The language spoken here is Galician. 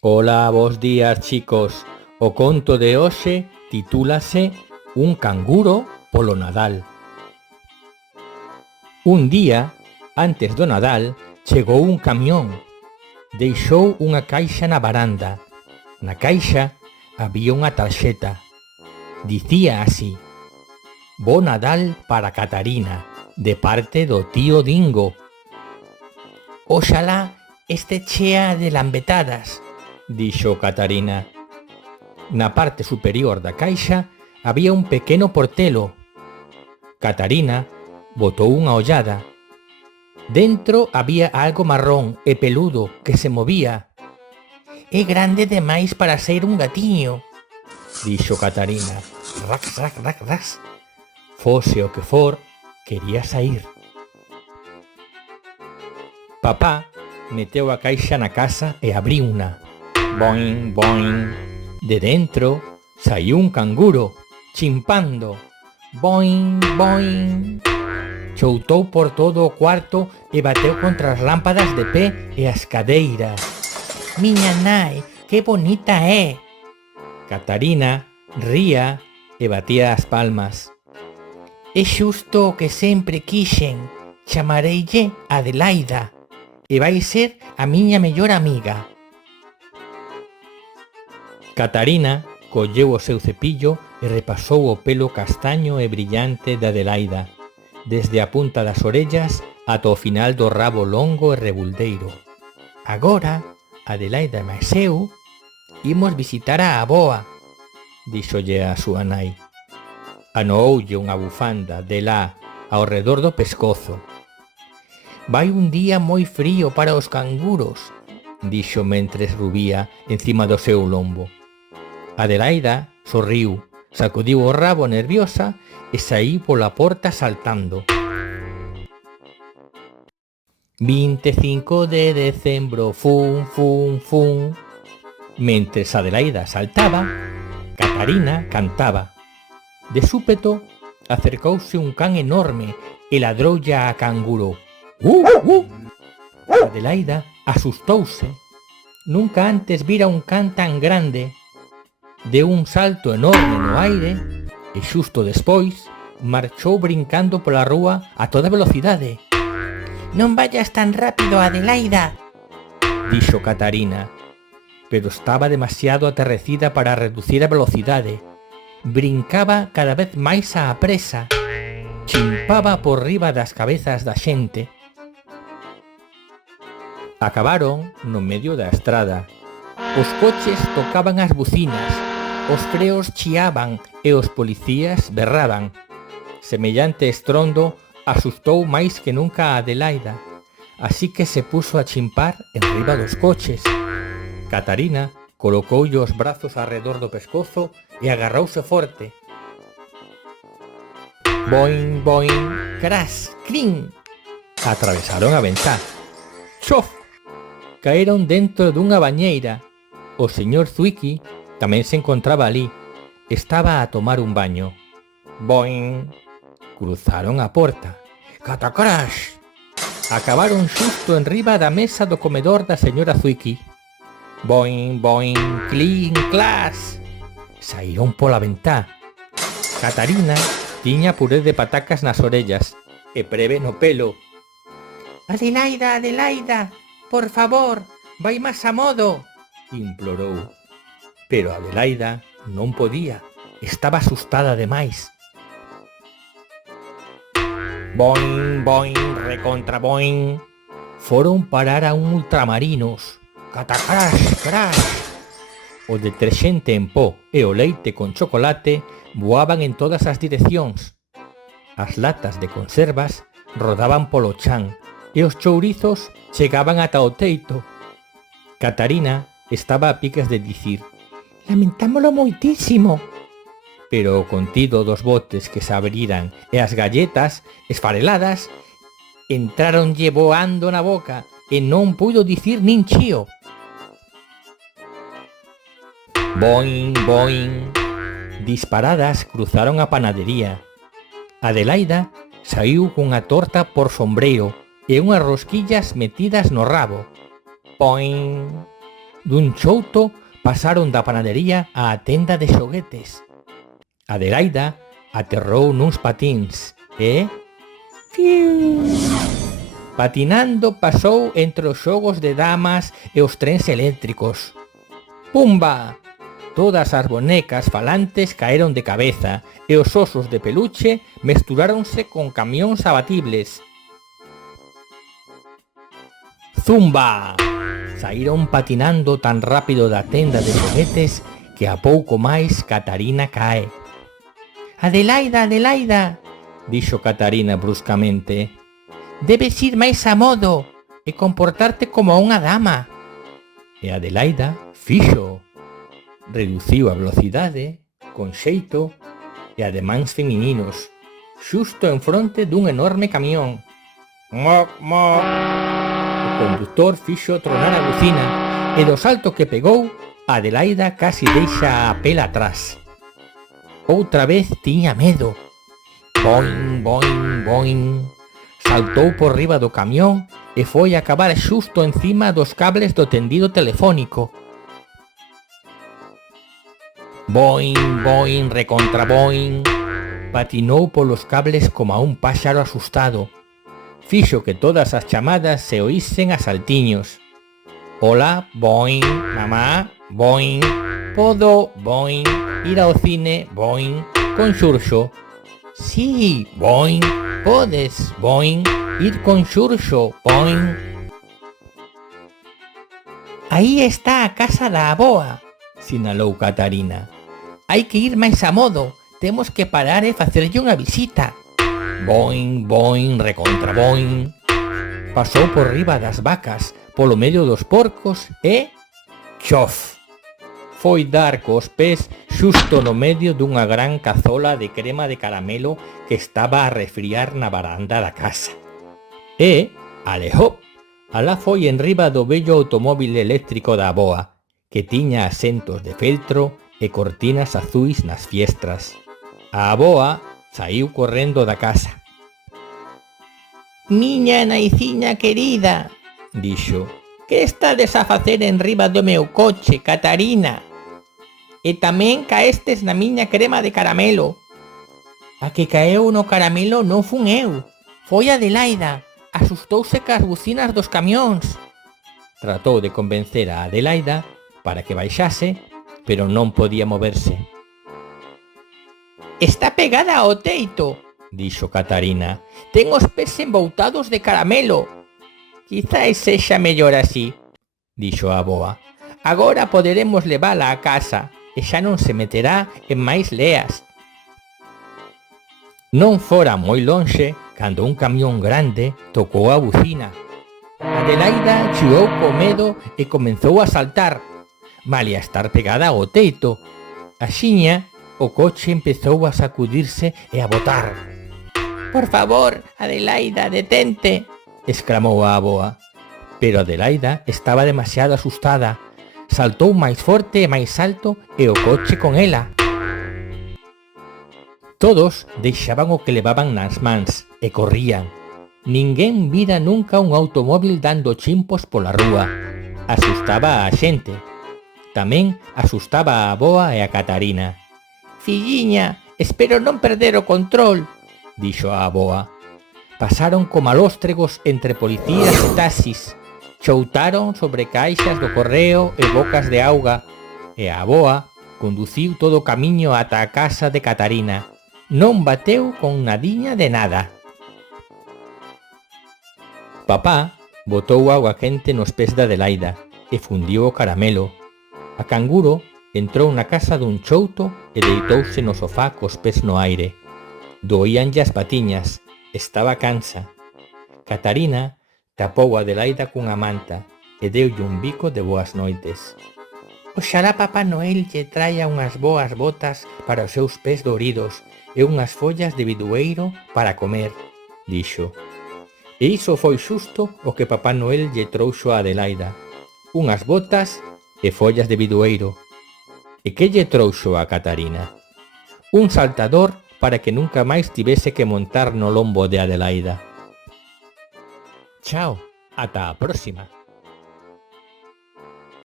Ola, bos días, chicos. O conto de hoxe titúlase Un canguro polo Nadal. Un día, antes do Nadal, chegou un camión. Deixou unha caixa na varanda. Na caixa había unha tarxeta. Dicía así: Bo Nadal para Catarina, de parte do tío Dingo. Oxalá este chea de lambetadas, dixo Catarina. Na parte superior da caixa había un pequeno portelo. Catarina botou unha ollada. Dentro había algo marrón e peludo que se movía. É grande demais para ser un gatiño, dixo Catarina. Rax, rax, rax, rax. Fose o que for, quería sair. Papá meteu a caixa na casa e abriuna. Boing, boing. De dentro saiu un canguro, chimpando. Boing, boing. Choutou por todo o cuarto e bateu contra as lámpadas de pé e as cadeiras. Miña nai, que bonita é! Catarina ría e batía as palmas. É xusto o que sempre quixen. Chamareille Adelaida e vai ser a miña mellor amiga. Catarina colleu o seu cepillo e repasou o pelo castaño e brillante de Adelaida, desde a punta das orellas ata o final do rabo longo e rebuldeiro. Agora, Adelaida e máis eu, imos visitar a avoa, díxolle a súa nai. Anooulle unha bufanda de lá ao redor do pescozo. Vai un día moi frío para os canguros, dixo mentres rubía encima do seu lombo. Adelaida sorriu, sacudiu o rabo nerviosa e saí pola porta saltando. 25 de decembro, fun, fun, fun. Mentres Adelaida saltaba, Catarina cantaba. De súpeto, acercouse un can enorme e ladroulle a canguro. Adelaida asustouse. Nunca antes vira un can tan grande. Deu un salto enorme no aire e xusto despois marchou brincando pola rúa a toda velocidade. Non vayas tan rápido, Adelaida, dixo Catarina, pero estaba demasiado aterrecida para reducir a velocidade. Brincaba cada vez máis á presa. Chimpaba por riba das cabezas da xente. Acabaron no medio da estrada. Os coches tocaban as bucinas, os freos chiaban e os policías berraban. Semellante estrondo asustou máis que nunca a Adelaida, así que se puso a chimpar en riba dos coches. Catarina colocoulle os brazos arredor do pescozo e agarrouse forte. Boing, boing, crash, crin. Atravesaron a ventá. Chof! Caeron dentro dunha bañeira. O señor Zwicky tamén se encontraba ali. Estaba a tomar un baño. Boing! Cruzaron a porta. Catacrash! Acabaron xusto en riba da mesa do comedor da señora Zwicky. Boing, boing, clink, clash! Saíron pola ventá. Catarina tiña puré de patacas nas orellas e preve no pelo. Adelaida, Adelaida, por favor, vai máis a modo, implorou. Pero Adelaida non podía, estaba asustada demais. Boing, boing, recontra boing. Foron parar a un ultramarinos. Catacrash, crash. O deterxente en pó e o leite con chocolate voaban en todas as direccións. As latas de conservas rodaban polo chan e os chourizos chegaban ata o teito. Catarina estaba a piques de dicir: lamentámolo moitísimo. Pero o contido dos botes que se abriran e as galletas esfareladas entraronlle voando na boca e non puido dicir nin chío. Boing, boing. Disparadas cruzaron a panadería. Adelaida saiu cunha torta por sombreiro e unhas rosquillas metidas no rabo. Poing. dun chouto pasaron da panadería á tenda de xoguetes. Adelaida aterrou nuns patíns e... ¡fiu! Patinando pasou entre os xogos de damas e os trens eléctricos. ¡Pumba! Todas as bonecas falantes caeron de cabeza e os osos de peluche mesturáronse con camións abatibles. ¡Zumba! Saíron patinando tan rápido da tenda de xoguetes que a pouco máis Catarina cae. «Adelaida, Adelaida», dixo Catarina bruscamente, «debes ir máis a modo e comportarte como unha dama». E Adelaida fixo. Reduciu a velocidade, con xeito e ademáns femininos, xusto en fronte dun enorme camión. «Moc, moc!» O conductor fixo tronar a bucina e do salto que pegou, Adelaida casi deixa a pela atrás. Outra vez tiña medo. Boing, boing, boing. Saltou por riba do camión e foi acabar xusto encima dos cables do tendido telefónico. Boing, boing, recontra boing. Patinou polos cables como a un páxaro asustado. Fixo que todas as chamadas se oísen a saltiños. Hola, boing, mamá, boing. Podo, boing. Ir ao cine, boing. Con Xurxo. Sí, boing. Podes, boing. Ir con Xurxo, boing. Aí está a casa da aboa, sinalou Catarina. Hai que ir máis a modo, temos que parar e facerlle unha visita. Boing, boing, recontra boing. Pasou por riba das vacas, polo medio dos porcos e... chof! Foi dar cos pés xusto no medio dunha gran cazola de crema de caramelo que estaba a refriar na varanda da casa. E, alejó, alá foi enriba do vello automóvil eléctrico da aboa, que tiña asentos de feltro e cortinas azuis nas fiestras. A aboa saiu correndo da casa. «Miña naiciña querida», dixo, «que estades a facer enriba do meu coche, Catarina? E tamén caestes na miña crema de caramelo». «A que caeu no caramelo non fun eu, foi Adelaida, asustouse cas bucinas dos camións». Tratou de convencer a Adelaida para que baixase, pero non podía moverse. «Está pegada ao teito», dixo Catarina. «Ten os pés emboutados de caramelo». «Quizais sexa mellor así», dixo a aboa. «Agora poderemos levala a casa e xa non se meterá en máis leas». Non fora moi lonxe cando un camión grande tocou a bucina. Adelaida chiou co medo e comezou a saltar. Malia estar pegada ao teito. Axiña, o coche empezou a sacudirse e a botar. «Por favor, Adelaida, detente», exclamou a aboa. Pero Adelaida estaba demasiado asustada. Saltou máis forte e máis alto e o coche con ela. Todos deixaban o que levaban nas mans e corrían. Ninguén vira nunca un automóvil dando chimpos pola rúa. Asustaba a xente. Tamén asustaba a aboa e a Catarina. «Filliña, espero non perder o control», dixo a aboa. Pasaron como alóstregos entre policías e taxis. Choutaron sobre caixas do correo e bocas de auga. E a aboa conduciu todo o camiño ata a casa de Catarina. Non bateu con nadiña de nada. Papá botou auga quente nos pés de Adelaida e fundiu o caramelo. A canguro entrou na casa dun chouto e deitouse no sofá cos pés no aire. Doíanlle as patiñas, estaba cansa. Catarina tapou a Adelaida cunha manta e deulle un bico de boas noites. «Oxalá Papá Noel lle traia unhas boas botas para os seus pés doridos e unhas follas de bidueiro para comer», dixo. E iso foi xusto o que Papá Noel lle trouxo a Adelaida. Unhas botas e follas de bidueiro. E que lle trouxo a Catarina? Un saltador para que nunca máis tivese que montar no lombo de Adelaida. Chao, ata a próxima.